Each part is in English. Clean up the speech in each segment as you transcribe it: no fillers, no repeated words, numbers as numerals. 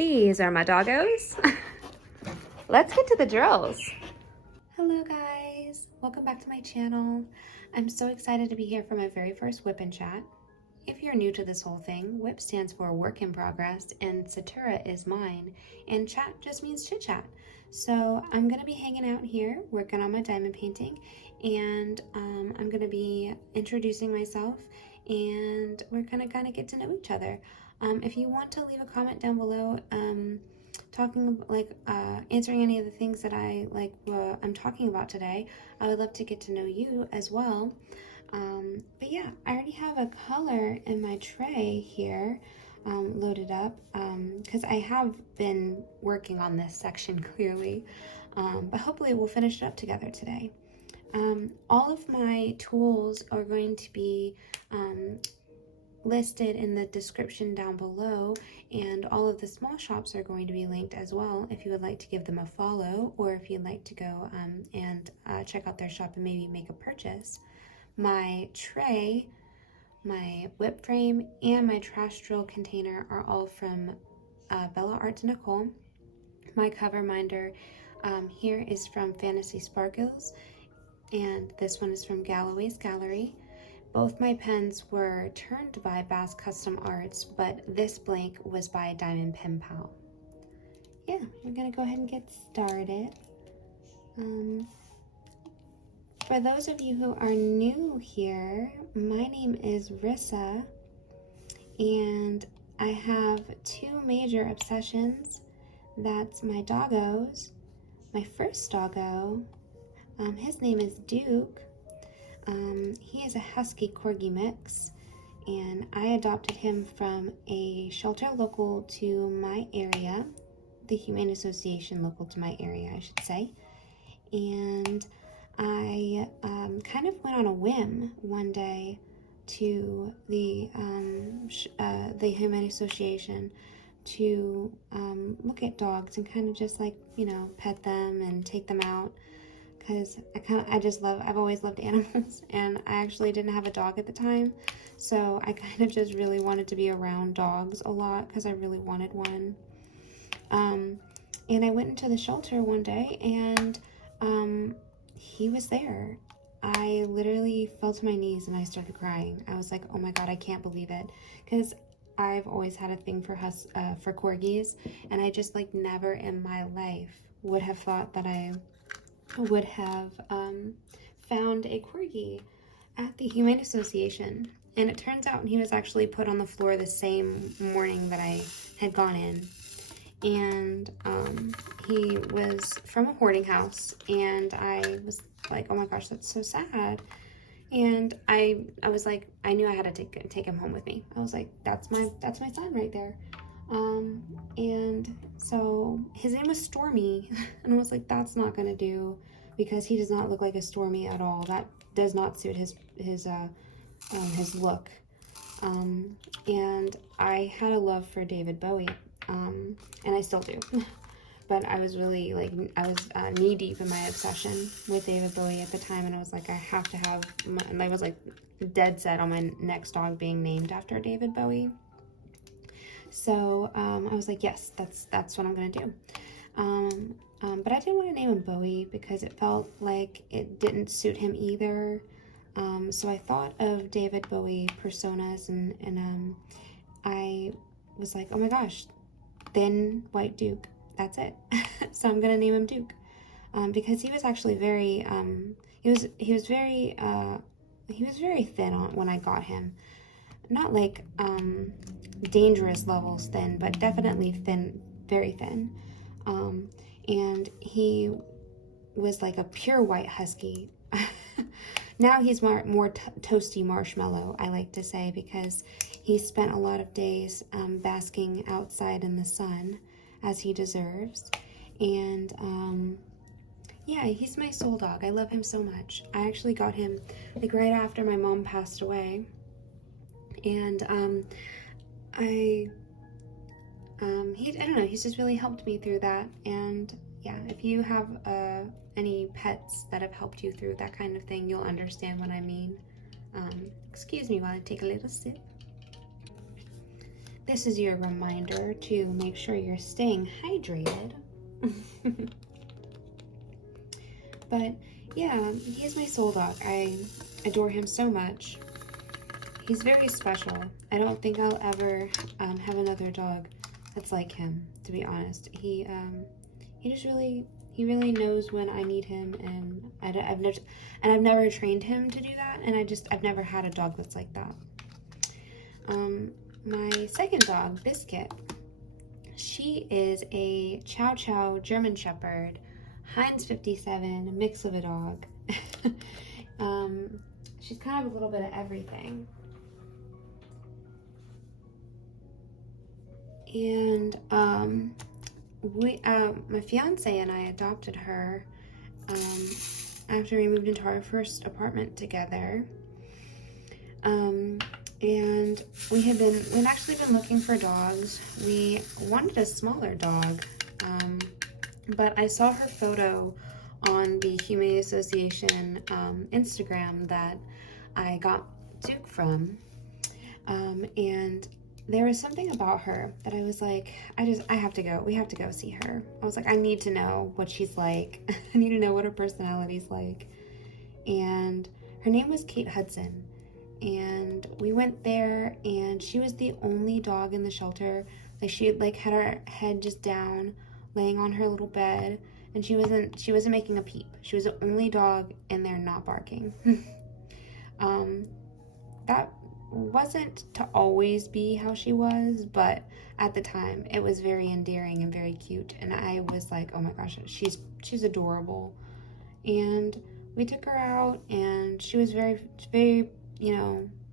These are my doggos. Let's get to the drills. Hello guys, welcome back to my channel. I'm so excited to be here for my very first WIP Chat. If you're new to this whole thing, WIP stands for Work in Progress and Satura is mine, and chat just means chit chat. So I'm gonna be hanging out here, working on my diamond painting, and I'm gonna be introducing myself, and we're gonna kind of get to know each other. If you want to leave a comment down below, answering any of the things that I'm talking about today, I would love to get to know you as well. But yeah, I already have a color in my tray here loaded up because I have been working on this section clearly, but hopefully we'll finish it up together today. All of my tools are going to be listed in the description down below, and all of the small shops are going to be linked as well if you would like to give them a follow, or if you'd like to go and check out their shop and maybe make a purchase. My tray, my whip frame, and my trash drill container are all from Bella Art Nicole. My cover minder here is from Fantasy Sparkles, and this one is from Galloway's Gallery. Both my pens were turned by Bass Custom Arts, but this blank was by Diamond Pen Pal. Yeah, we're gonna go ahead and get started. For those of you who are new here, my name is Rissa, and I have two major obsessions. That's my doggos. My first doggo, his name is Duke. He is a Husky Corgi mix, and I adopted him from a shelter local to my area, the Humane Association local to my area, I should say. And I kind of went on a whim one day to the Humane Association to look at dogs and kind of just pet them and take them out. Because I've always loved animals, and I actually didn't have a dog at the time, so I kind of just really wanted to be around dogs a lot because I really wanted one. And I went into the shelter one day, and he was there. I literally fell to my knees and I started crying. I was like, oh my god, I can't believe it, because I've always had a thing for corgis, and I just never in my life would have thought that I would have found a corgi at the Humane Association. And it turns out he was actually put on the floor the same morning that I had gone in. And he was from a hoarding house, and I was like, oh my gosh, that's so sad. And I was like, I knew I had to take him home with me. I was like, that's my son right there. And so his name was Stormy, and I was like, that's not gonna do, because he does not look like a Stormy at all. That does not suit his look. And I had a love for David Bowie, and I still do. But I was really knee deep in my obsession with David Bowie at the time, and I was like, I have to have and I was like dead set on my next dog being named after David Bowie. So I was like, yes, that's what I'm gonna do. But I didn't want to name him Bowie because it felt like it didn't suit him either. So I thought of David Bowie personas, and I was like, oh my gosh, thin white Duke. That's it. So I'm gonna name him Duke, because he was actually very he was very thin when I got him. Not like dangerous levels thin, but definitely thin, very thin. And he was like a pure white husky. Now he's more toasty marshmallow, I like to say, because he spent a lot of days basking outside in the sun, as he deserves. And yeah, he's my soul dog. I love him so much. I actually got him right after my mom passed away. And I don't know, he's just really helped me through that. And yeah, if you have any pets that have helped you through that kind of thing, you'll understand what I mean. Excuse me while I take a little sip. this is your reminder to make sure you're staying hydrated. But yeah, he's my soul dog. I adore him so much. He's very special. I don't think I'll ever have another dog that's like him, to be honest. He really knows when I need him, and I've never trained him to do that, and I've never had a dog that's like that. My second dog, Biscuit, she is a Chow Chow German Shepherd, Heinz 57, a mix of a dog. She's kind of a little bit of everything. And my fiance and I adopted her after we moved into our first apartment together. And we'd actually been looking for dogs. We wanted a smaller dog, but I saw her photo on the Humane Association Instagram that I got Duke from, and there was something about her that I was like, we have to go see her. I was like, I need to know what she's like. I need to know what her personality's like. And her name was Kate Hudson. And we went there, and she was the only dog in the shelter. Like, she had her head just down, laying on her little bed, and she wasn't making a peep. She was the only dog in there not barking. That wasn't to always be how she was, but at the time it was very endearing and very cute, and I was like, oh my gosh, she's adorable. And we took her out, and she was very, very,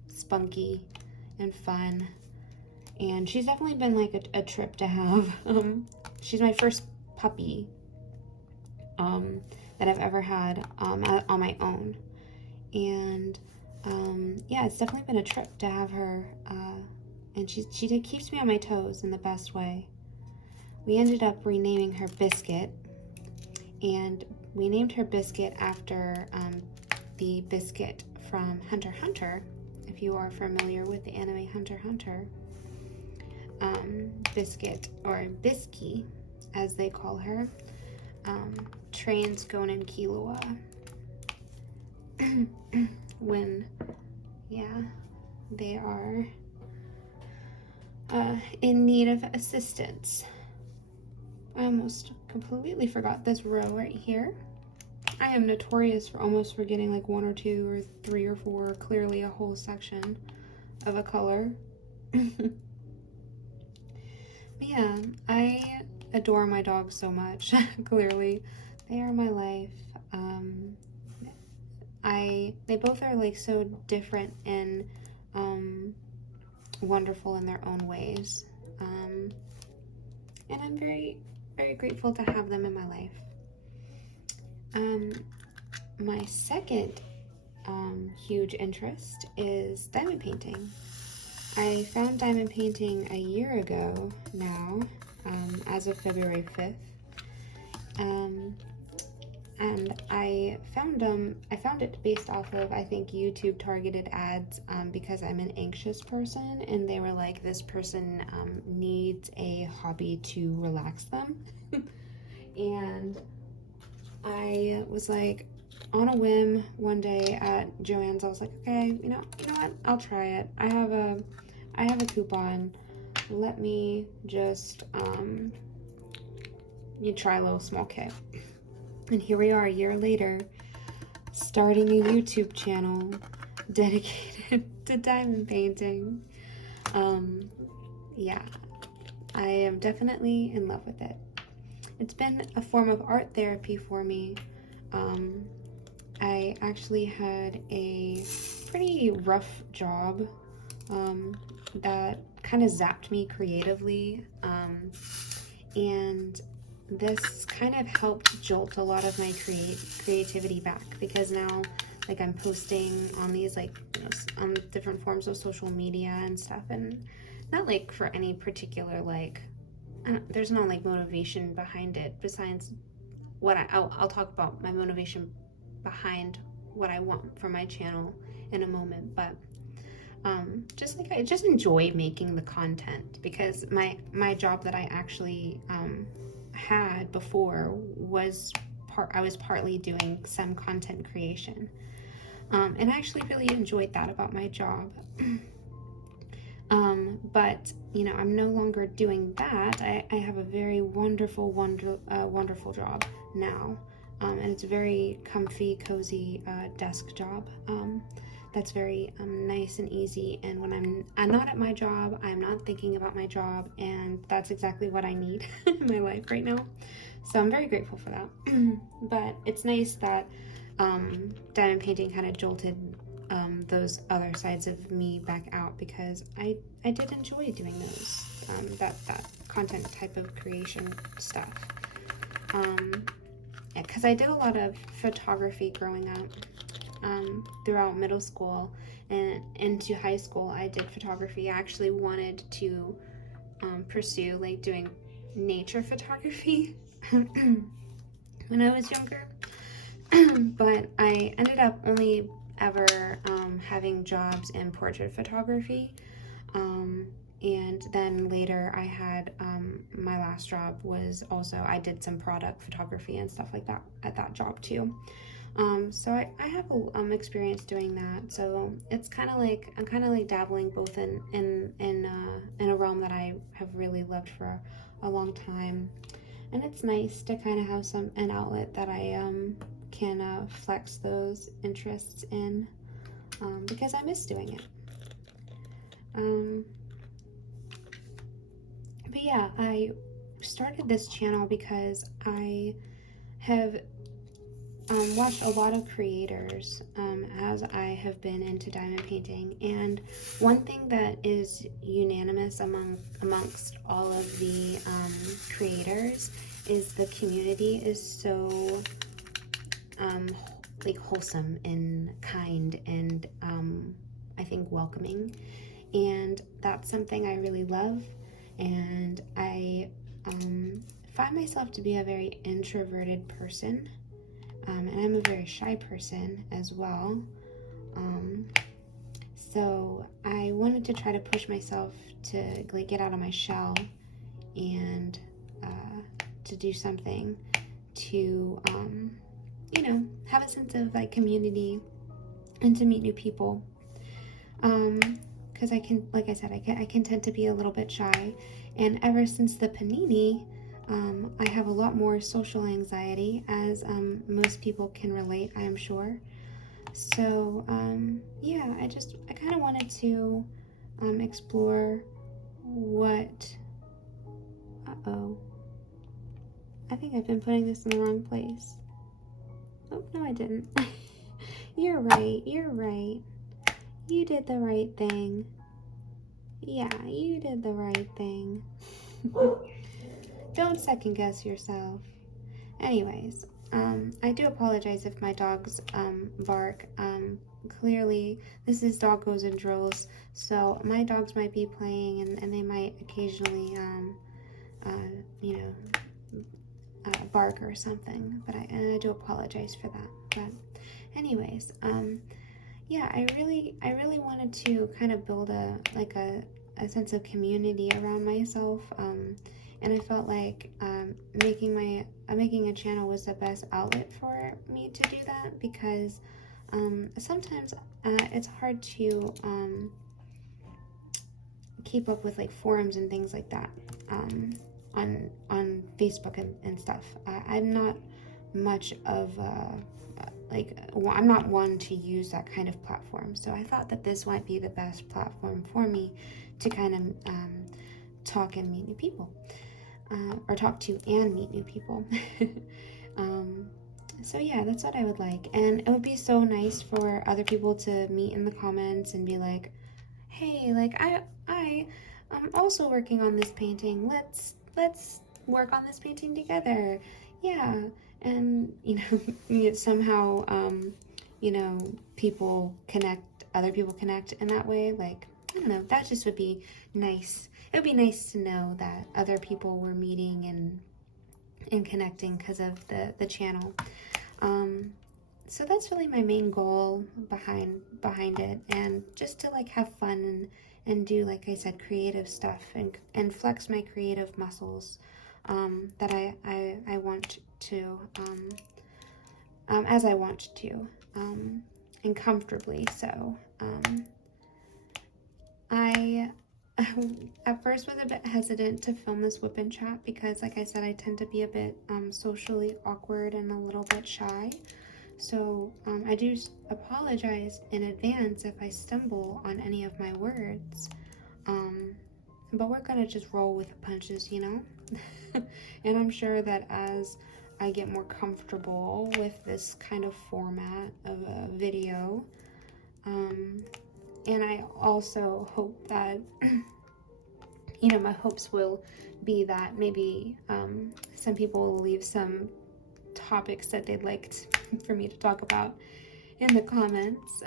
spunky and fun, and she's definitely been like a trip to have. She's my first puppy that I've ever had on my own, and yeah, it's definitely been a trip to have her, and she keeps me on my toes in the best way. We ended up renaming her Biscuit, and we named her Biscuit after the Biscuit from Hunter x Hunter, if you are familiar with the anime Hunter x Hunter. Biscuit, or Bisky, as they call her, trains Gonen Killua when, they are in need of assistance. I almost completely forgot this row right here. I am notorious for almost forgetting like 1 or 2 or 3 or 4, clearly a whole section of a color. Yeah, I adore my dogs so much. Clearly, they are my life. They both are like so different and wonderful in their own ways. And I'm very, very grateful to have them in my life. My second huge interest is diamond painting. I found diamond painting a year ago now, as of February 5th. And I found it based off of, I think, YouTube targeted ads, because I'm an anxious person, and they were like, this person needs a hobby to relax them. And I was like, on a whim one day at Joann's, I was like, okay, you know what, I'll try it. I have a coupon. Let me just try a little small kit. And here we are a year later, starting a YouTube channel dedicated to diamond painting. Yeah, I am definitely in love with it. It's been a form of art therapy for me. I actually had a pretty rough job that kind of zapped me creatively, and this kind of helped jolt a lot of my creativity back, because now, like, I'm posting on these, like, on different forms of social media and stuff, and not like for any particular, like, there's no like motivation behind it besides what I'll talk about my motivation behind what I want for my channel in a moment. But just like I just enjoy making the content, because my job that I actually had before was I was partly doing some content creation, and I actually really enjoyed that about my job. But you know, I'm no longer doing that. I have a very wonderful job now, and it's a very comfy, cozy desk job. That's very nice and easy. And when I'm not at my job, I'm not thinking about my job, and that's exactly what I need in my life right now. So I'm very grateful for that. But it's nice that diamond painting kind of jolted those other sides of me back out, because I did enjoy doing those that content type of creation stuff. Because I did a lot of photography growing up. Throughout middle school and into high school, I did photography. I actually wanted to pursue like doing nature photography when I was younger, but I ended up only ever having jobs in portrait photography, and then later I had my last job was also, I did some product photography and stuff like that at that job too. So I have experience doing that. So it's kind of like I'm kind of like dabbling both in a realm that I have really loved for a long time, and it's nice to kind of have an outlet that I can flex those interests in, because I miss doing it. But yeah, I started this channel because I have watched a lot of creators as I have been into diamond painting, and one thing that is unanimous amongst all of the creators is the community is so like wholesome and kind and I think welcoming, and that's something I really love. And I find myself to be a very introverted person. And I'm a very shy person as well. So I wanted to try to push myself to like get out of my shell and to do something to, you know, have a sense of like community and to meet new people. Because I can, like I said, I can tend to be a little bit shy, and ever since the panini, I have a lot more social anxiety, as most people can relate, I'm sure. So yeah, I kind of wanted to explore what, I think I've been putting this in the wrong place. Oh, no I didn't. You're right, you did the right thing. Yeah, you did the right thing. Don't second guess yourself. Anyways, I do apologize if my dogs bark. Clearly, this is Doggos and Drills, so my dogs might be playing, and they might occasionally, you know, bark or something. But I do apologize for that. But anyways, yeah, I really wanted to kind of build a sense of community around myself, and I felt like making a channel was the best outlet for me to do that, because sometimes it's hard to keep up with like forums and things like that on Facebook and stuff. I'm not much of I'm not one to use that kind of platform, so I thought that this might be the best platform for me to kind of talk and meet new people, or talk to and meet new people. So yeah, that's what I would like, and it would be so nice for other people to meet in the comments and be like, hey, like I'm also working on this painting, let's work on this painting together. Yeah. And you know, somehow you know, other people connect in that way. Like, I don't know, that just would be nice. It would be nice to know that other people were meeting and connecting because of the channel. so that's really my main goal behind it, and just to like have fun and do, like I said, creative stuff and flex my creative muscles that I want to as I want to and comfortably. So I at first was a bit hesitant to film this WIP Chat because, like I said, I tend to be a bit socially awkward and a little bit shy. So I do apologize in advance if I stumble on any of my words. But we're gonna just roll with the punches, you know? And I'm sure that as I get more comfortable with this kind of format of a video, and I also hope that, you know, my hopes will be that maybe some people will leave some topics that they'd like for me to talk about in the comments,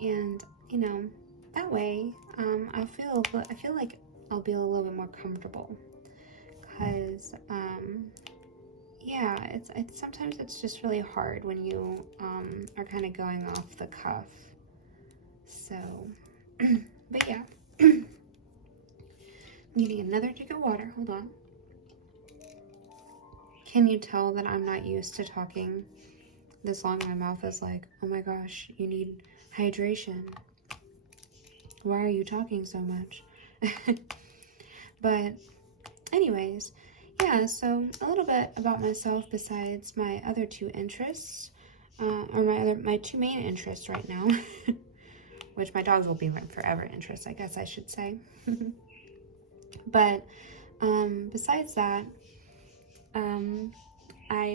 and you know, that way I feel like I'll be a little bit more comfortable, because yeah, it's sometimes it's just really hard when you are kind of going off the cuff. So but yeah. Needing another drink of water. Hold on. Can you tell that I'm not used to talking this long? My mouth is like, oh my gosh, you need hydration. Why are you talking so much? But anyways, yeah, so a little bit about myself besides my other two interests, or my two main interests right now, which my dogs will be my forever interests, I guess I should say. But besides that,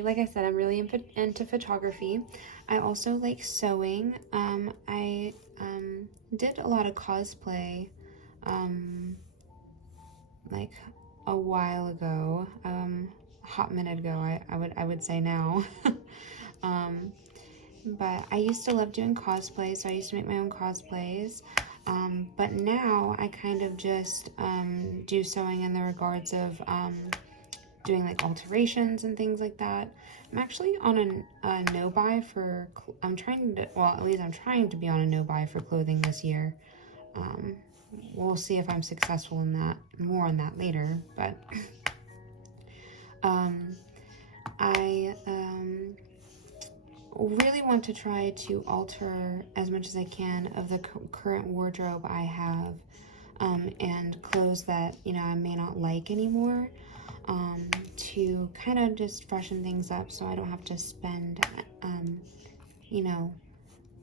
like I said, I'm really into photography. I also like sewing. I did a lot of cosplay like a while ago, a hot minute ago, I would say now. But I used to love doing cosplay, so I used to make my own cosplays. But now I kind of just do sewing in the regards of doing like alterations and things like that. I'm actually on a no-buy for, I'm trying to be on a no-buy for clothing this year. We'll see if I'm successful in that, more on that later, but I really want to try to alter as much as I can of the current wardrobe I have, and clothes that, you know, I may not like anymore, to kind of just freshen things up so I don't have to spend, you know,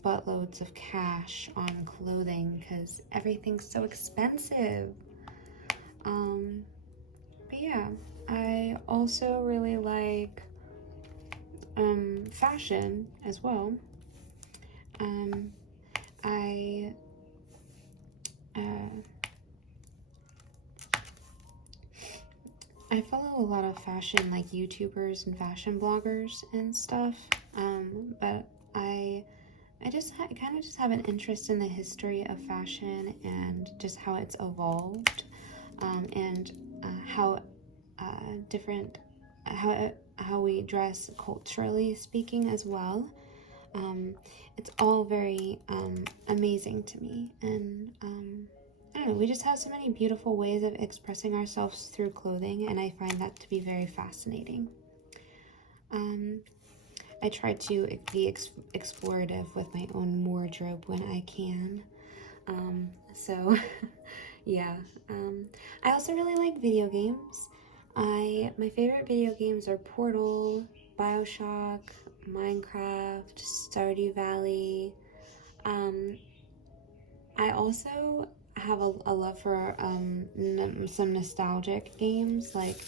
buttloads of cash on clothing because everything's so expensive. But yeah, I also really like fashion as well. I follow a lot of fashion, like YouTubers and fashion bloggers and stuff, but I kind of just have an interest in the history of fashion and just how it's evolved, and how different, how we dress culturally speaking as well. It's all very amazing to me, and I don't know, we just have so many beautiful ways of expressing ourselves through clothing, and I find that to be very fascinating. I try to be explorative with my own wardrobe when I can. So yeah. I also really like video games. My favorite video games are Portal, BioShock, Minecraft, Stardew Valley. I also have a love for some nostalgic games. Like,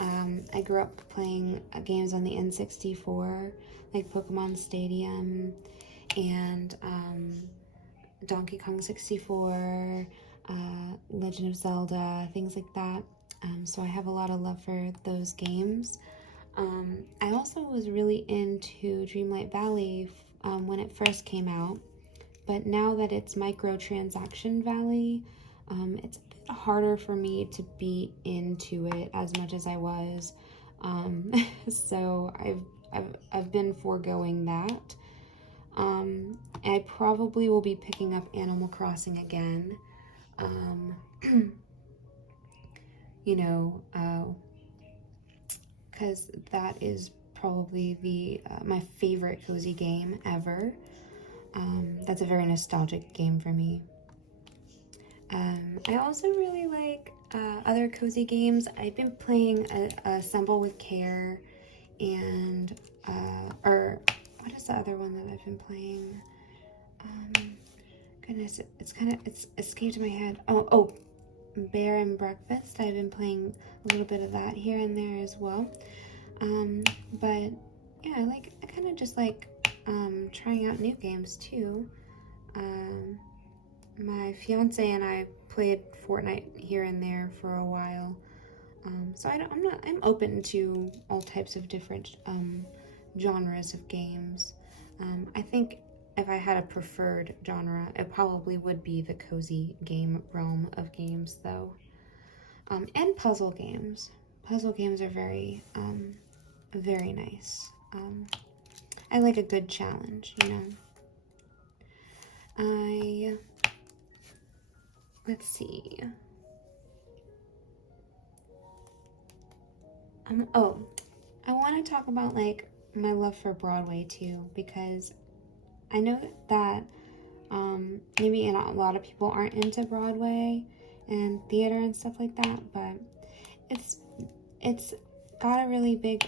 I grew up playing games on the N64, like Pokemon Stadium and Donkey Kong 64, Legend of Zelda, things like that. So I have a lot of love for those games. I also was really into Dreamlight Valley when it first came out, but now that it's Microtransaction Valley, it's a bit harder for me to be into it as much as I was. So I've been foregoing that. I probably will be picking up Animal Crossing again. You know, because that is probably my favorite cozy game ever. That's a very nostalgic game for me. I also really like other cozy games. I've been playing Assemble with Care, and or what is the other one that I've been playing? Goodness, it's escaped my head. Oh, Bear and Breakfast. I've been playing a little bit of that here and there as well. But yeah, I kind of just like trying out new games too. My fiance and I played Fortnite here and there for a while. So I'm open to all types of different genres of games. I think if I had a preferred genre, it probably would be the cozy game realm of games, though. And puzzle games. Puzzle games are very, very nice. I like a good challenge, you know. Let's see. I want to talk about like my love for Broadway too, because I know that maybe a lot of people aren't into Broadway and theater and stuff like that, but it's got a really big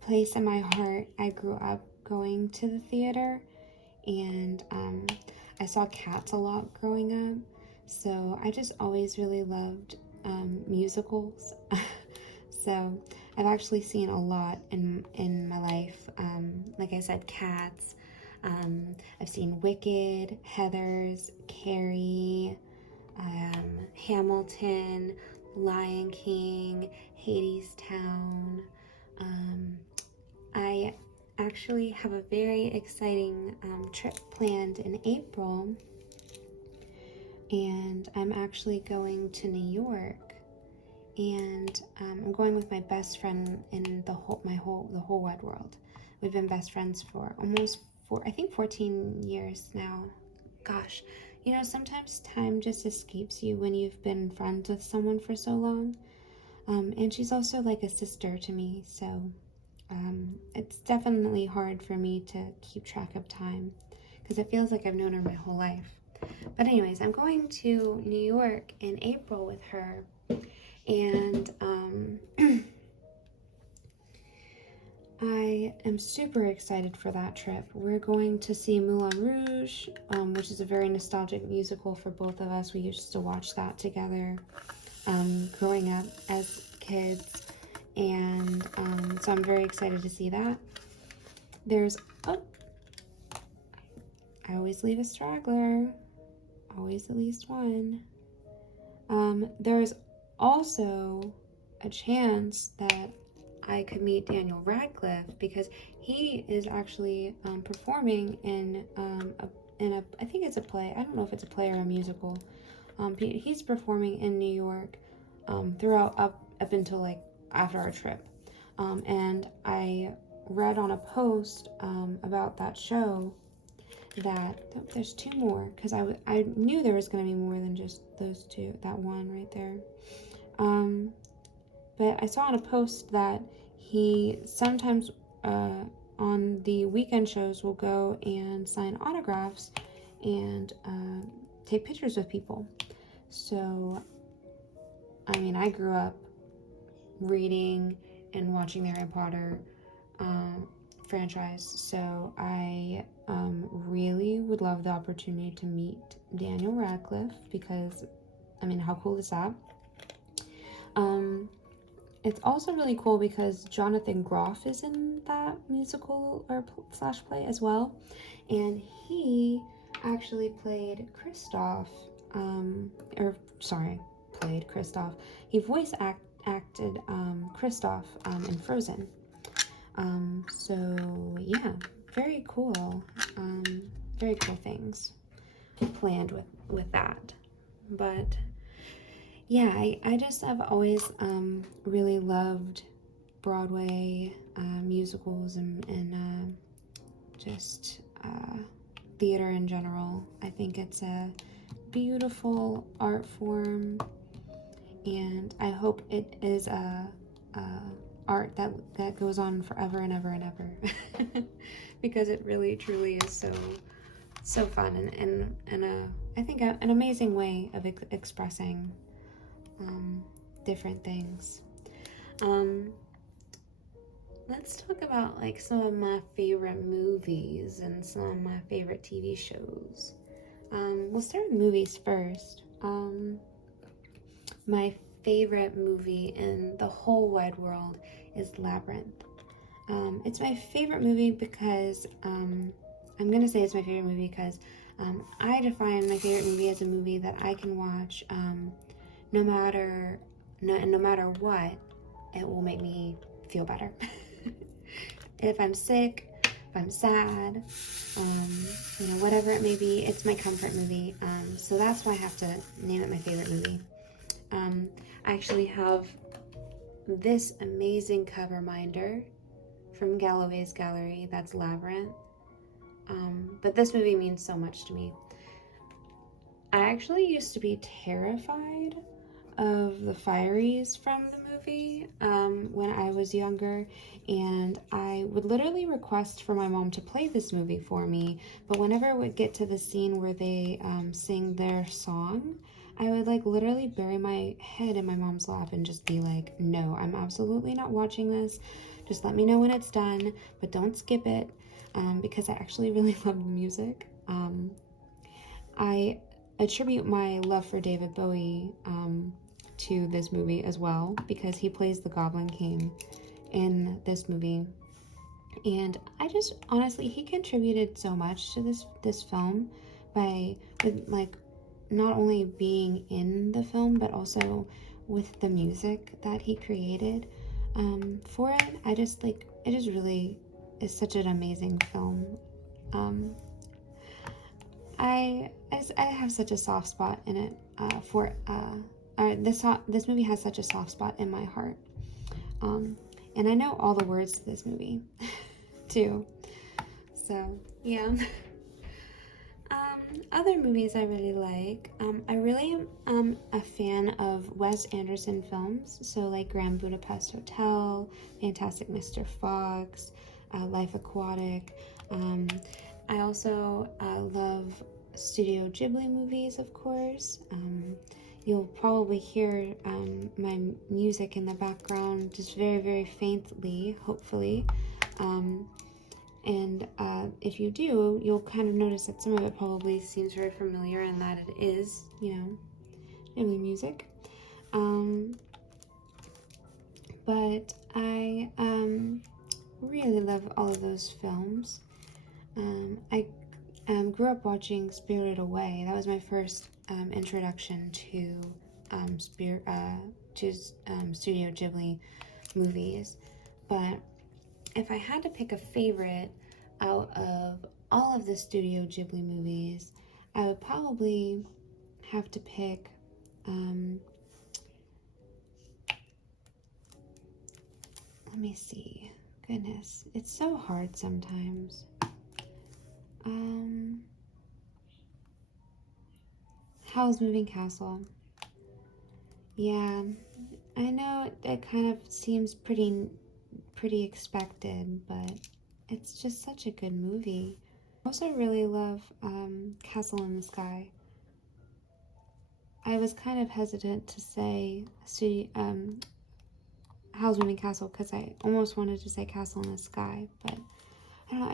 place in my heart. I grew up going to the theater, and I saw Cats a lot growing up, so I just always really loved musicals. So I've actually seen a lot in my life. Like I said, Cats. I've seen Wicked, Heathers, Carrie, Hamilton, Lion King, Hadestown. I actually have a very exciting trip planned in April, and I'm actually going to New York. And I'm going with my best friend in the whole wide world. We've been best friends for almost 14 years now. Gosh, you know, sometimes time just escapes you when you've been friends with someone for so long. And she's also like a sister to me, so it's definitely hard for me to keep track of time because it feels like I've known her my whole life. But anyways, I'm going to New York in April with her. And I am super excited for that trip. We're going to see Moulin Rouge, which is a very nostalgic musical for both of us. We used to watch that together growing up as kids. And so I'm very excited to see that. I always leave a straggler. Always at least one. There's also a chance that I could meet Daniel Radcliffe because he is actually performing in I think it's a play. I don't know if it's a play or a musical. He's performing in New York throughout up until like after our trip. And I read on a post about that show that there's two more, because I knew there was going to be more than just those two, that one right there. But I saw on a post that he sometimes on the weekend shows will go and sign autographs and take pictures with people. So, I mean, I grew up reading and watching the Harry Potter franchise, so I really would love the opportunity to meet Daniel Radcliffe because, I mean, how cool is that? It's also really cool because Jonathan Groff is in that musical or slash play as well, and he actually played Kristoff, played Kristoff. He voice acted Kristoff in Frozen. So yeah, very cool. Very cool things planned with that. But yeah, I just have always really loved Broadway musicals and just theater in general. I think it's a beautiful art form, and I hope it is a art that goes on forever and ever and ever, because it really truly is so fun, and I think an amazing way of expressing different things. Let's talk about like some of my favorite movies and some of my favorite TV shows. We'll start with movies first. My favorite movie in the whole wide world is Labyrinth. It's my favorite movie because, I'm going to say it's my favorite movie because I define my favorite movie as a movie that I can watch no matter what, it will make me feel better. If I'm sick, if I'm sad, whatever it may be, it's my comfort movie. So that's why I have to name it my favorite movie. I actually have this amazing cover minder from Galloway's Gallery. That's Labyrinth. But this movie means so much to me. I actually used to be terrified of the Fireys from the movie when I was younger, and I would literally request for my mom to play this movie for me, but whenever it would get to the scene where they sing their song, I would like literally bury my head in my mom's lap and just be like, no, I'm absolutely not watching this. Just let me know when it's done, but don't skip it, because I actually really love the music. I attribute my love for David Bowie to this movie as well, because he plays the Goblin King in this movie, and I just honestly, he contributed so much to this film with like not only being in the film but also with the music that he created for it. I just like it just really is such an amazing film. I have such a soft spot in it this movie has such a soft spot in my heart, and I know all the words to this movie too, so yeah. Other movies I really like, I really am a fan of Wes Anderson films, so like Grand Budapest Hotel, Fantastic Mr. Fox, Life Aquatic. I also love Studio Ghibli movies, of course. You'll probably hear my music in the background just very, very faintly, hopefully. And if you do, you'll kind of notice that some of it probably seems very familiar and that it is, Ghibli music. But I really love all of those films. I grew up watching Spirited Away. That was my first introduction to Studio Ghibli movies. But if I had to pick a favorite out of all of the Studio Ghibli movies, I would probably have to pick let me see. Goodness, it's so hard sometimes. Howl's Moving Castle. Yeah, I know it kind of seems pretty expected, but it's just such a good movie. I also really love Castle in the Sky. I was kind of hesitant to say Howl's Moving Castle because I almost wanted to say Castle in the Sky, but I don't know,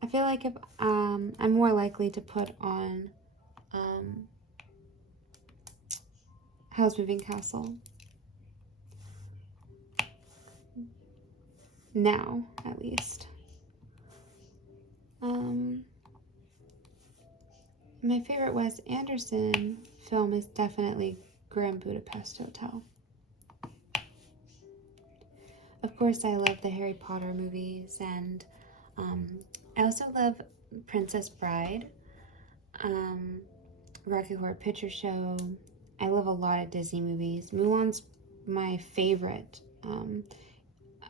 I feel like if I'm more likely to put on Howl's Moving Castle now, at least. My favorite Wes Anderson film is definitely Grand Budapest Hotel. Of course, I love the Harry Potter movies, and I also love Princess Bride, Rocky Horror Picture Show. I love a lot of Disney movies. Mulan's my favorite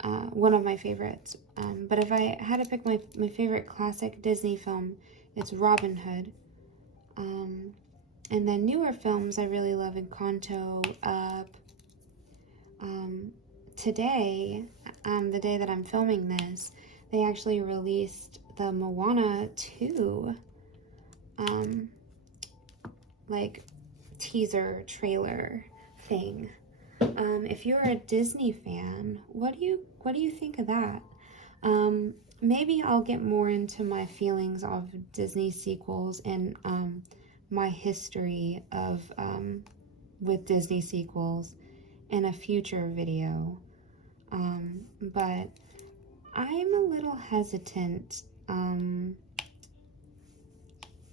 one of my favorites. But if I had to pick my favorite classic Disney film, it's Robin Hood. And then newer films I really love Encanto, Up. Today, the day that I'm filming this, they actually released the Moana 2, like, teaser trailer thing. If you're a Disney fan, what do you think of that? Maybe I'll get more into my feelings of Disney sequels and my history of with Disney sequels in a future video. But I'm a little hesitant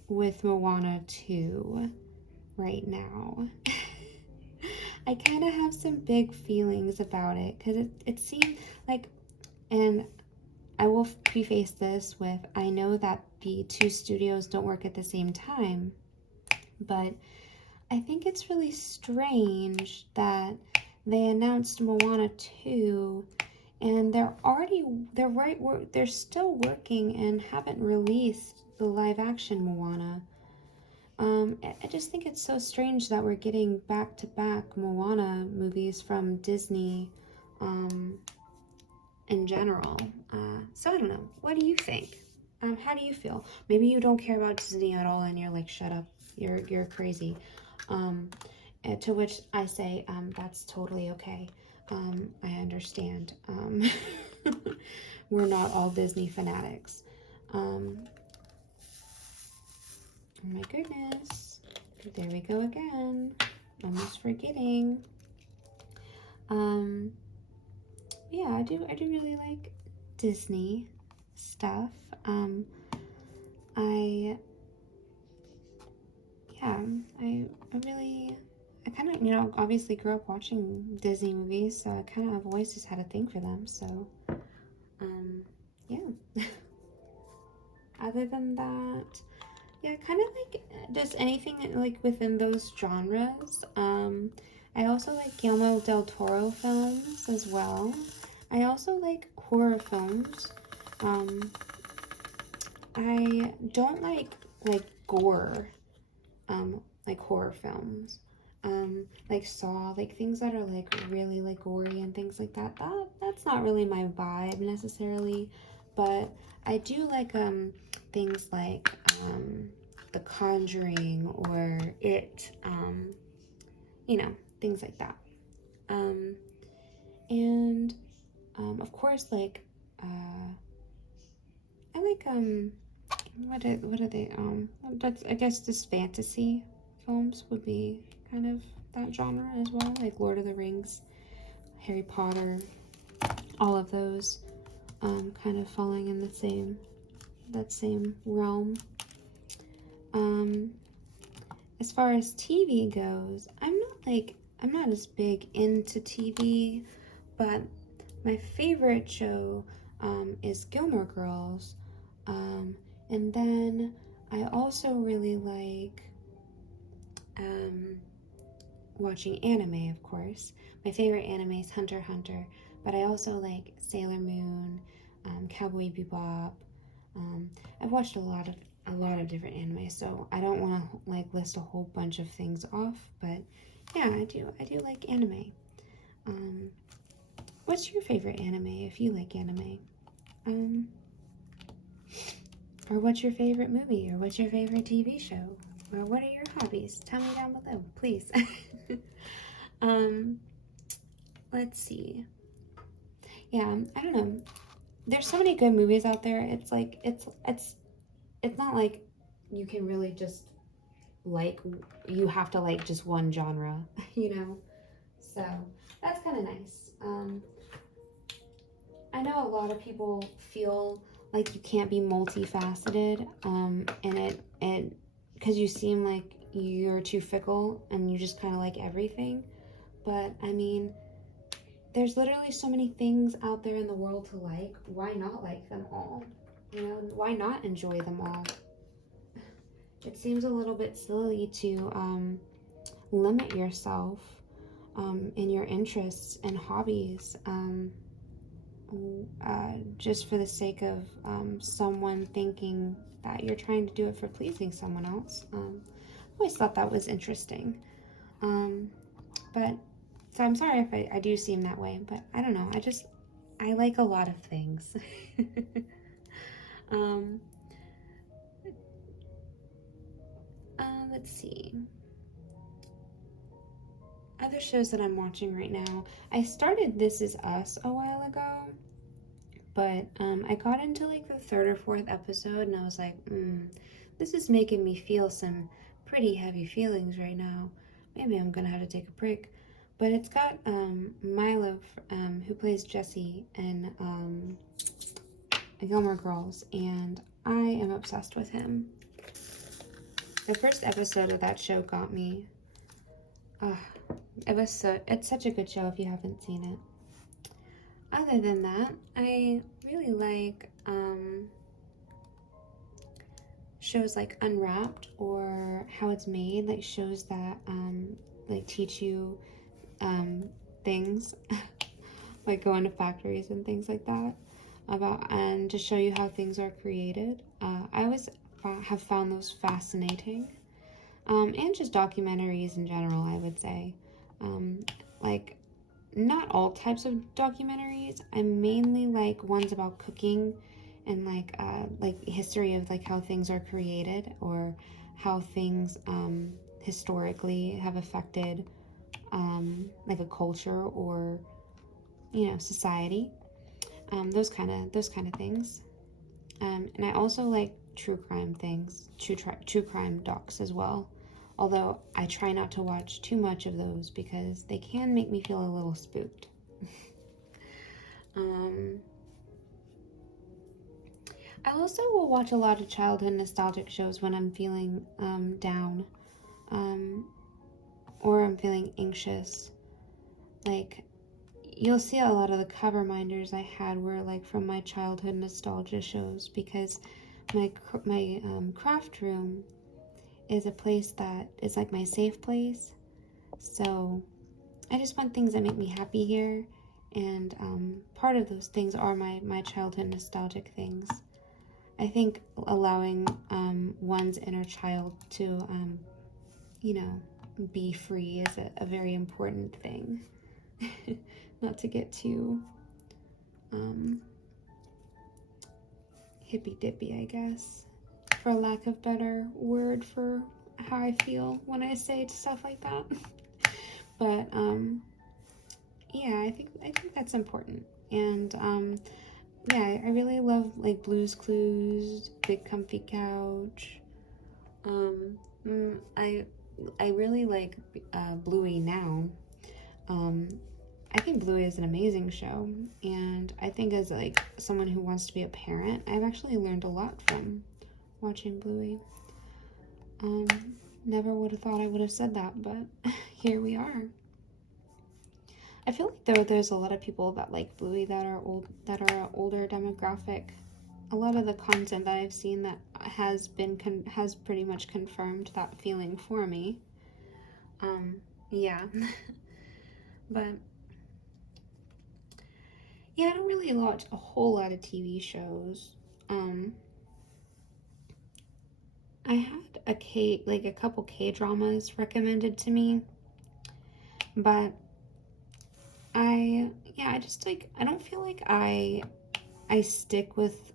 with Moana 2 right now. I kind of have some big feelings about it because it seemed like, and I will preface this with, I know that the two studios don't work at the same time, but I think it's really strange that they announced Moana 2 and they're still working and haven't released the live action Moana. I just think it's so strange that we're getting back-to-back Moana movies from Disney in general. So I don't know. What do you think? How do you feel? Maybe you don't care about Disney at all and you're like, shut up, you're crazy. To which I say, that's totally okay. I understand. We're not all Disney fanatics. Oh my goodness. There we go again. Almost forgetting. Yeah, I do really like Disney stuff. I kind of, obviously grew up watching Disney movies, so I've always just had a thing for them, so, yeah. Other than that, yeah, kind of like just anything like within those genres. I also like Guillermo del Toro films as well. I also like horror films. I don't like gore, like horror films. Like Saw, like things that are like really like gory and things like that. That's not really my vibe necessarily, but I do like things like The Conjuring or It, things like that. And of course, like I like what are they that's, I guess, just fantasy films would be kind of that genre as well, like Lord of the Rings, Harry Potter, all of those kind of falling in that same realm. As far as TV goes, I'm not as big into TV, but my favorite show is Gilmore Girls. And then I also really like watching anime, of course. My favorite anime is Hunter x Hunter, but I also like Sailor Moon, Cowboy Bebop. I've watched a lot of different anime, so I don't want to like list a whole bunch of things off, but yeah, I do like anime. What's your favorite anime if you like anime? Or what's your favorite movie? Or what's your favorite TV show? Or what are your hobbies? Tell me down below, please. Let's see. Yeah, I don't know. There's so many good movies out there. It's like, it's not like you can really just like, you have to like just one genre, So that's kind of nice. I know a lot of people feel like you can't be multifaceted, and it because you seem like you're too fickle and you just kind of like everything. But I mean, there's literally so many things out there in the world to like. Why not like them all? Why not enjoy them all? It seems a little bit silly to limit yourself in your interests and hobbies. just for the sake of someone thinking that you're trying to do it for pleasing someone else. I always thought that was interesting. But, so I'm sorry if I do seem that way, but I don't know. I like a lot of things. um, let's see. Other shows that I'm watching right now. I started This Is Us a while ago, but I got into like the third or fourth episode and I was like, this is making me feel some pretty heavy feelings right now. Maybe I'm gonna have to take a break. But it's got Milo, who plays Jesse in Gilmore Girls, and I am obsessed with him. The first episode of that show got me. It's such a good show if you haven't seen it. Other than that, I really like shows like Unwrapped or How It's Made, like shows that like teach you things, like go into factories and things like that, and to show you how things are created. I always have found those fascinating, and just documentaries in general, I would say. Like, not all types of documentaries. I mainly like ones about cooking and like history of like how things are created or how things historically have affected like a culture or society. Those kind of things. And I also like true crime things, true crime docs as well. Although I try not to watch too much of those because they can make me feel a little spooked. I also will watch a lot of childhood nostalgic shows when I'm feeling down, or I'm feeling anxious. Like, you'll see a lot of the cover minders I had were like from my childhood nostalgia shows, because my craft room is a place that is like my safe place. So I just want things that make me happy here, and part of those things are my childhood nostalgic things. I think allowing one's inner child to be free is a very important thing. Not to get too hippy dippy, I guess, for lack of better word for how I feel when I say stuff like that. But yeah, I think that's important. And yeah, I really love like Blue's Clues, Big Comfy Couch. I really like Bluey now. I think Bluey is an amazing show, and I think as like someone who wants to be a parent, I've actually learned a lot from watching Bluey. Never would have thought I would have said that, but here we are. I feel like there's a lot of people that like Bluey that are an older demographic. A lot of the content that I've seen that has pretty much confirmed that feeling for me. Yeah. But yeah, I don't really watch a whole lot of TV shows. I had a couple K-dramas recommended to me, but I don't feel like I stick with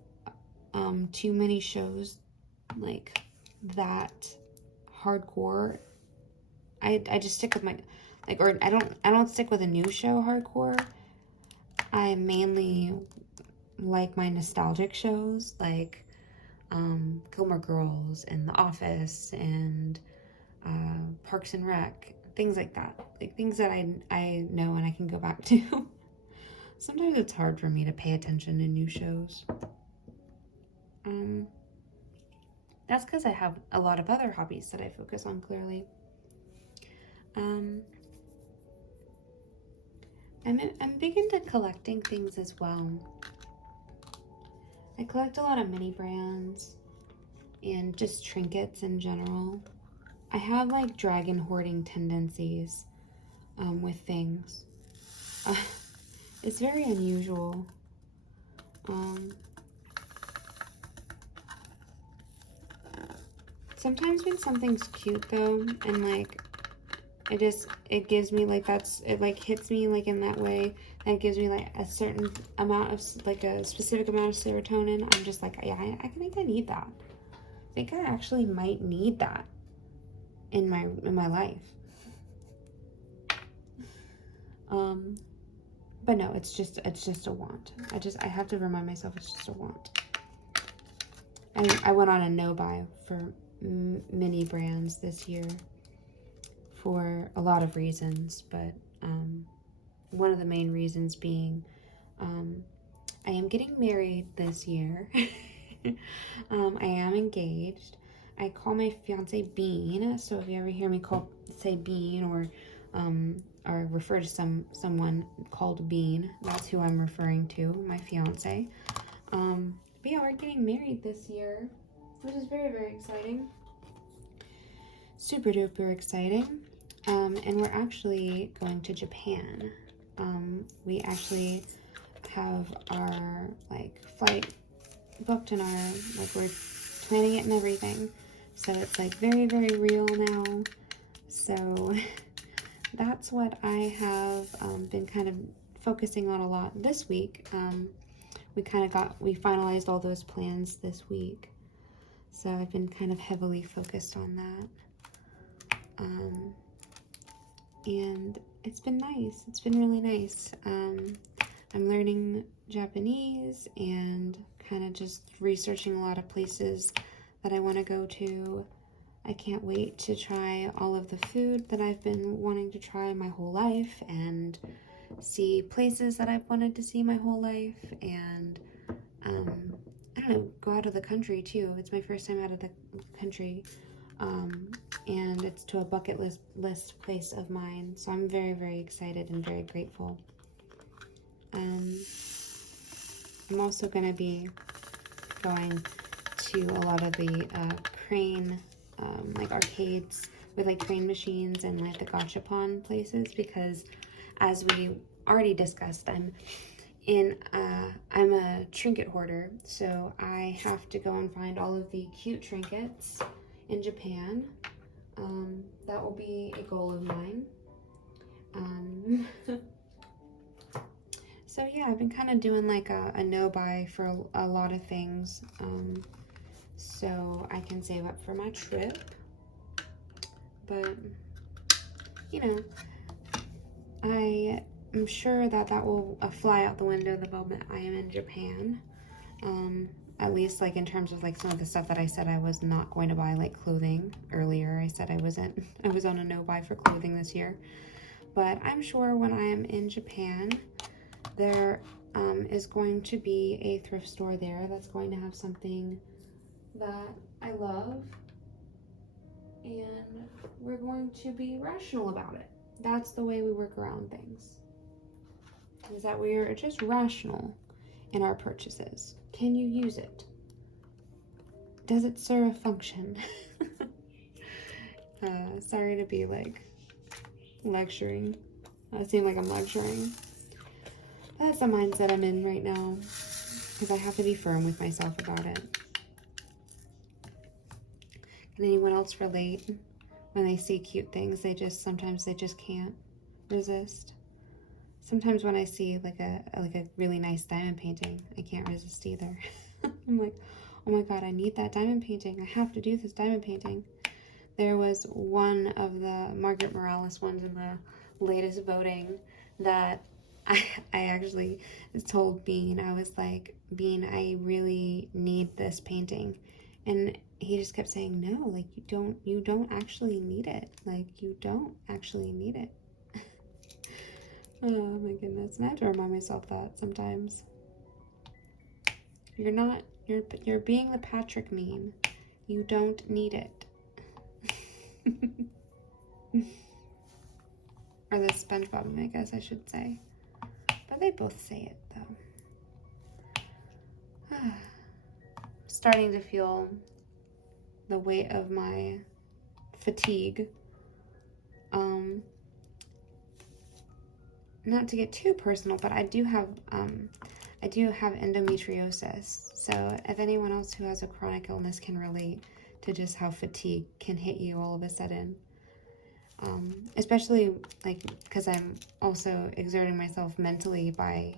too many shows like that hardcore. I just stick with my or I don't stick with a new show hardcore. I mainly like my nostalgic shows like Gilmore Girls and The Office and Parks and Rec, things like that, like things that I know and I can go back to. Sometimes it's hard for me to pay attention to new shows. That's because I have a lot of other hobbies that I focus on clearly. I'm big into collecting things as well. I collect a lot of mini brands and just trinkets in general. I have like dragon hoarding tendencies with things. It's very unusual. Sometimes when something's cute though, and like it gives me like it like hits me like in that way, that gives me like a certain amount of like a specific amount of serotonin. I'm just like, yeah, I think I need that. I think I actually might need that in my life. But no, it's just a want. I have to remind myself it's just a want. And I went on a no buy for many brands this year for a lot of reasons, but one of the main reasons being I am getting married this year. I am engaged. I call my fiance Bean, so if you ever hear me say Bean or refer to someone called Bean, that's who I'm referring to, my fiance. But yeah, we're getting married this year, which is very, very exciting. Super duper exciting. And we're actually going to Japan. We actually have our like flight booked and we're planning it and everything. So it's like very, very real now. So that's what I have been kind of focusing on a lot this week. We finalized all those plans this week. So I've been kind of heavily focused on that. And it's been nice. It's been really nice. I'm learning Japanese and kind of just researching a lot of places that I want to go to. I can't wait to try all of the food that I've been wanting to try my whole life and see places that I've wanted to see my whole life and, I don't know, go out of the country too. It's my first time out of the country. And it's to a bucket list place of mine. So I'm very, very excited and very grateful. I'm also going to be going to a lot of the crane, like arcades with like crane machines and like the gachapon places because as we already discussed, I'm a trinket hoarder, so I have to go and find all of the cute trinkets in Japan. That will be a goal of mine. So yeah, I've been kind of doing like a no-buy for a lot of things, so I can save up for my trip. But, you know, I am sure that will fly out the window the moment I am in Japan. At least like in terms of like some of the stuff that I said I was not going to buy, like clothing earlier. I said I was on a no buy for clothing this year. But I'm sure when I am in Japan, there is going to be a thrift store there that's going to have something that I love. And we're going to be rational about it. That's the way we work around things. Is that we are just rational in our purchases. Can you use it? Does it serve a function? Sorry to be like lecturing. I seem like I'm lecturing. That's the mindset I'm in right now because I have to be firm with myself about it. Can anyone else relate? When they see cute things, sometimes they just can't resist. Sometimes when I see like a really nice diamond painting, I can't resist either. I'm like, oh my god, I need that diamond painting. I have to do this diamond painting. There was one of the Margaret Morales ones in the latest voting that I actually told Bean, I was like, Bean, I really need this painting. And he just kept saying, no, like you don't actually need it. Like you don't actually need it. Oh my goodness. And I have to remind myself that sometimes. You're being the Patrick meme. You don't need it. Or the SpongeBob meme, I guess I should say. But they both say it though. Starting to feel the weight of my fatigue. not to get too personal, but I do have endometriosis. So if anyone else who has a chronic illness can relate to just how fatigue can hit you all of a sudden. Especially like because I'm also exerting myself mentally by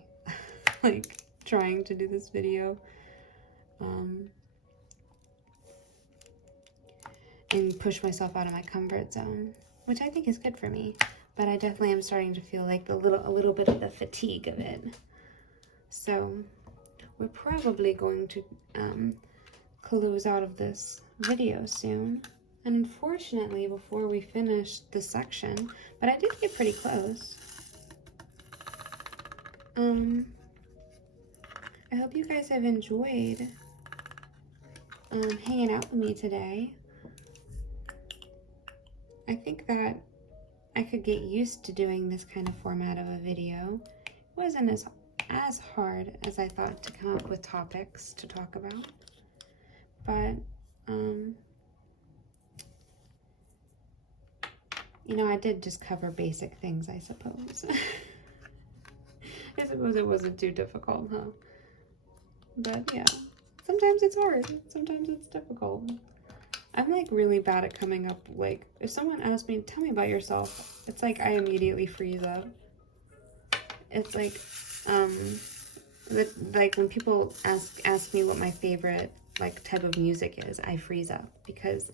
like trying to do this video. And push myself out of my comfort zone, which I think is good for me. But I definitely am starting to feel like a little bit of the fatigue of it. So we're probably going to close out of this video soon. And unfortunately, before we finish this section, but I did get pretty close. I hope you guys have enjoyed hanging out with me today. I think that I could get used to doing this kind of format of a video. It wasn't as hard as I thought to come up with topics to talk about. But, you know, I did just cover basic things, I suppose. I suppose it wasn't too difficult, huh? But yeah, sometimes it's hard. Sometimes it's difficult. I'm like really bad at coming up, like, if someone asks me, tell me about yourself, it's like I immediately freeze up. It's like, like when people ask me what my favorite, like, type of music is, I freeze up because,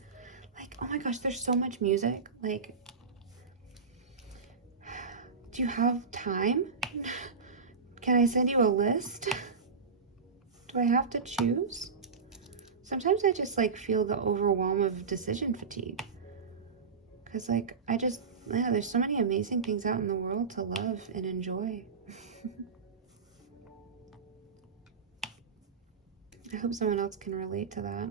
like, oh my gosh, there's so much music. Like, do you have time? Can I send you a list? Do I have to choose? Sometimes I just like feel the overwhelm of decision fatigue. Cause like, yeah, there's so many amazing things out in the world to love and enjoy. I hope someone else can relate to that.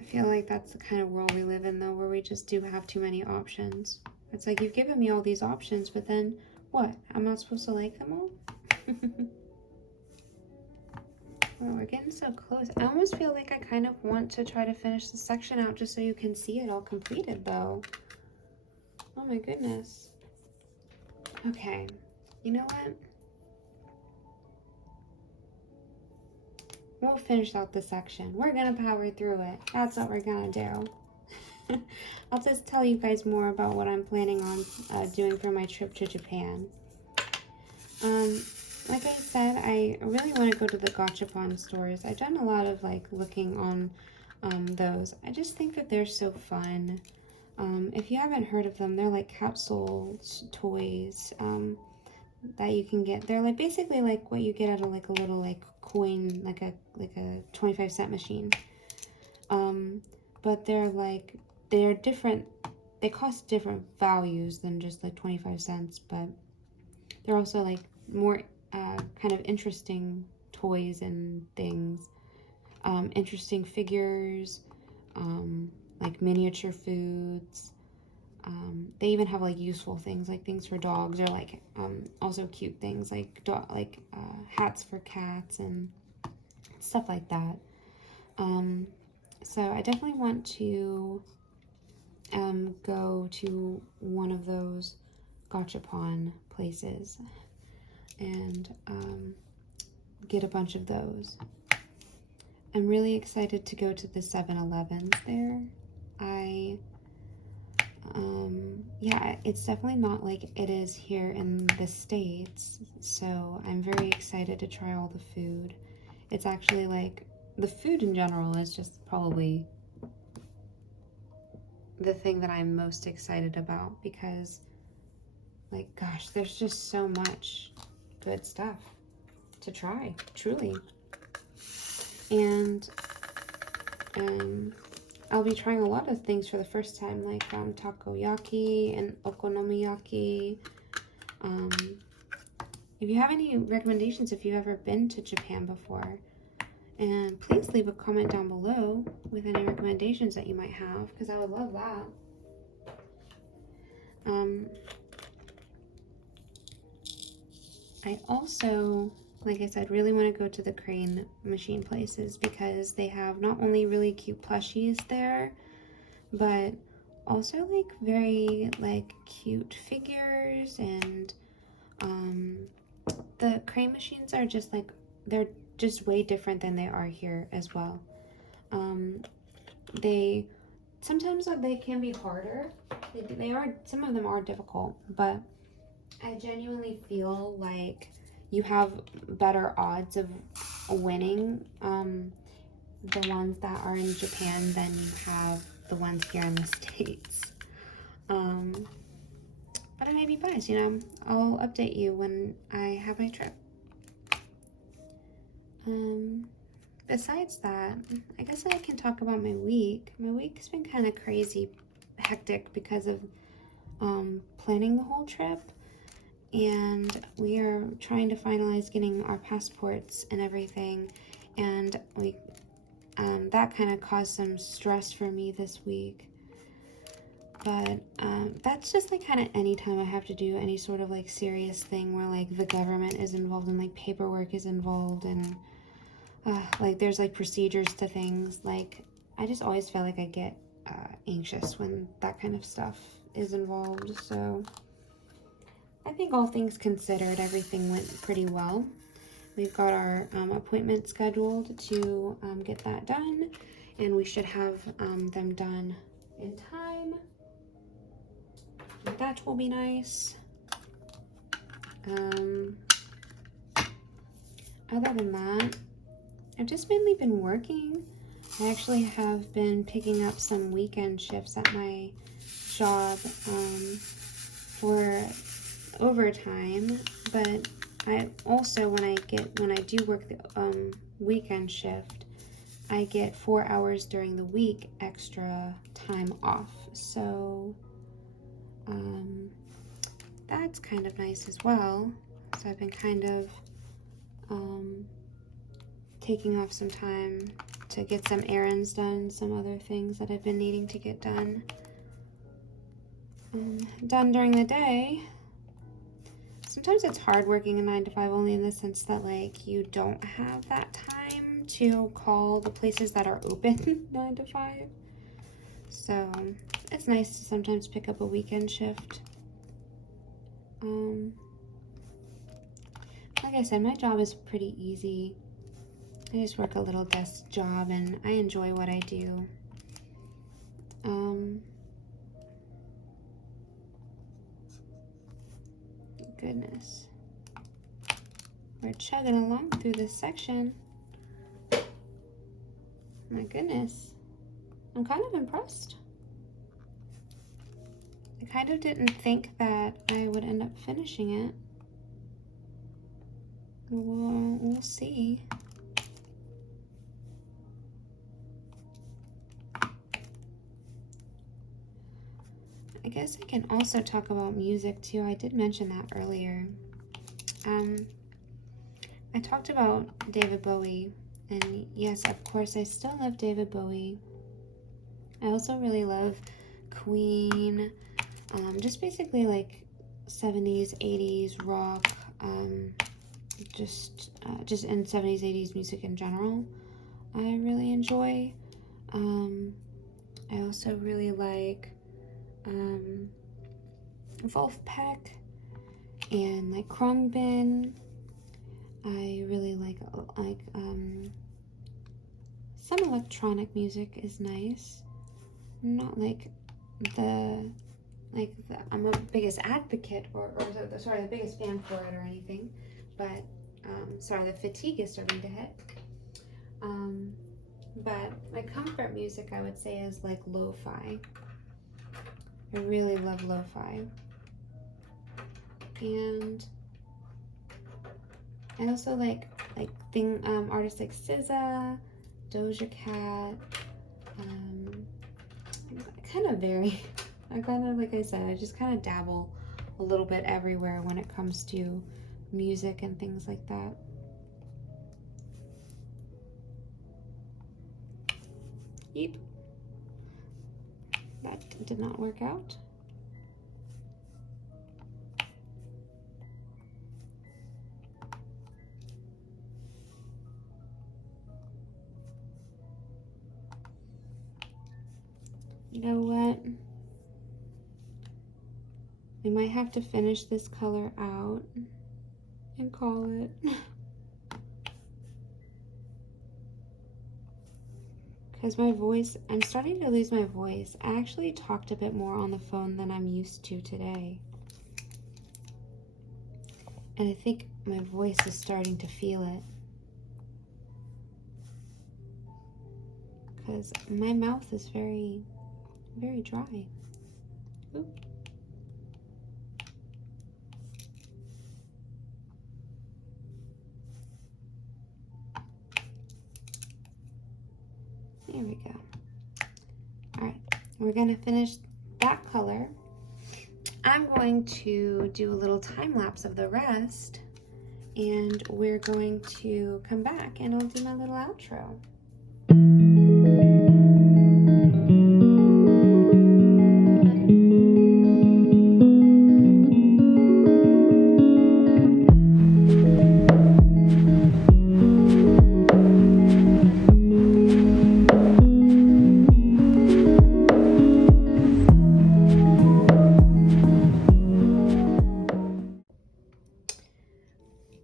I feel like that's the kind of world we live in though, where we just do have too many options. It's like, you've given me all these options, but then what? I'm not supposed to like them all? Oh, we're getting so close. I almost feel like I kind of want to try to finish this section out just so you can see it all completed though. Oh my goodness. Okay, you know what? We'll finish out this section. We're gonna power through it. That's what we're gonna do. I'll just tell you guys more about what I'm planning on doing for my trip to Japan. Like I said, I really want to go to the gachapon stores. I've done a lot of like looking on those. I just think that they're so fun. If you haven't heard of them, they're like capsule toys that you can get. They're like basically like what you get out of like a little like coin, like a 25-cent machine. But they're different. They cost different values than just like 25 cents, but they're also like more kind of interesting toys and things, interesting figures, like miniature foods. They even have like useful things, like things for dogs, or like also cute things like hats for cats and stuff like that. So I definitely want to go to one of those gachapon places and get a bunch of those. I'm really excited to go to the 7-Elevens there. Yeah, it's definitely not like it is here in the States, so I'm very excited to try all the food. It's actually like, the food in general is just probably the thing that I'm most excited about because, like, gosh, there's just so much good stuff to try, truly. And I'll be trying a lot of things for the first time, like takoyaki and okonomiyaki. If you have any recommendations, if you've ever been to Japan before, and please leave a comment down below with any recommendations that you might have, because I would love that. I also, like I said, really want to go to the crane machine places because they have not only really cute plushies there, but also like very like cute figures, and the cram machines are just like, they're just way different than they are here as well. They sometimes they can be harder. They are, some of them are difficult, but I genuinely feel like you have better odds of winning the ones that are in Japan than you have the ones here in the States. But I may be biased, you know. I'll update you when I have my trip. Besides that, I guess I can talk about my week. My week's been kind of crazy, hectic because of planning the whole trip. And we are trying to finalize getting our passports and everything. And we that kind of caused some stress for me this week. But that's just like kind of anytime I have to do any sort of like serious thing where like the government is involved and like paperwork is involved, and like there's like procedures to things. Like I just always feel like I get anxious when that kind of stuff is involved. So I think all things considered, everything went pretty well. We've got our appointment scheduled to get that done, and we should have them done in time. That will be nice. Other than that, I've just mainly been working. I actually have been picking up some weekend shifts at my job for overtime, but I also, when I do work the weekend shift, I get 4 hours during the week extra time off. So that's kind of nice as well. So I've been kind of taking off some time to get some errands done, some other things that I've been needing to get done. Done during the day. Sometimes it's hard working a 9 to 5, only in the sense that like you don't have that time to call the places that are open 9 to 5. So it's nice to sometimes pick up a weekend shift. Like I said, my job is pretty easy. I just work a little desk job and I enjoy what I do. Goodness. We're chugging along through this section. My goodness. I'm kind of impressed. I kind of didn't think that I would end up finishing it. We'll see. I guess I can also talk about music too. I did mention that earlier. I talked about David Bowie, and yes, of course, I still love David Bowie. I also really love Queen, just basically like 70s, 80s rock, just in 70s, 80s music in general. I really enjoy. I also really like Wolfpack and like Khruangbin. I really like some electronic music is nice. Not like I'm the biggest advocate or the biggest fan for it or anything, but sorry, the fatigue is starting to hit. But my comfort music, I would say, is like lo-fi. I really love lo-fi. And I also like artists like SZA, Doja Cat. Like I said, I just kind of dabble a little bit everywhere when it comes to music and things like that. Yep. That did not work out. You know what? I might have to finish this color out and call it. Because my voice, I'm starting to lose my voice. I actually talked a bit more on the phone than I'm used to today. And I think my voice is starting to feel it. Because my mouth is very, very dry. Oop. There we go. All right, we're gonna finish that color. I'm going to do a little time lapse of the rest, and we're going to come back and I'll do my little outro.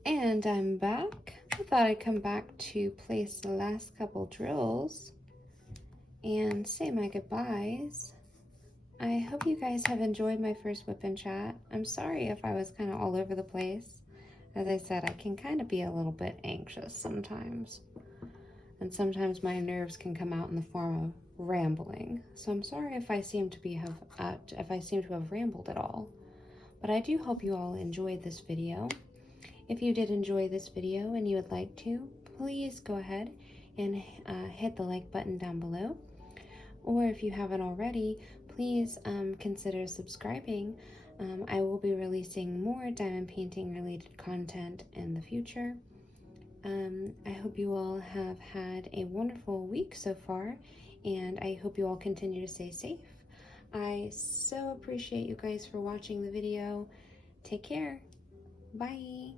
And I'm back. I thought I'd come back to place the last couple drills and say my goodbyes. I hope you guys have enjoyed my first WIP Chat. I'm sorry if I was kind of all over the place. As I said, I can kind of be a little bit anxious sometimes. And sometimes my nerves can come out in the form of rambling. So I'm sorry if I seem to have rambled at all. But I do hope you all enjoyed this video. If you did enjoy this video and you would like to, please go ahead and hit the like button down below. Or if you haven't already, please consider subscribing. I will be releasing more diamond painting related content in the future. I hope you all have had a wonderful week so far, and I hope you all continue to stay safe. I so appreciate you guys for watching the video. Take care. Bye.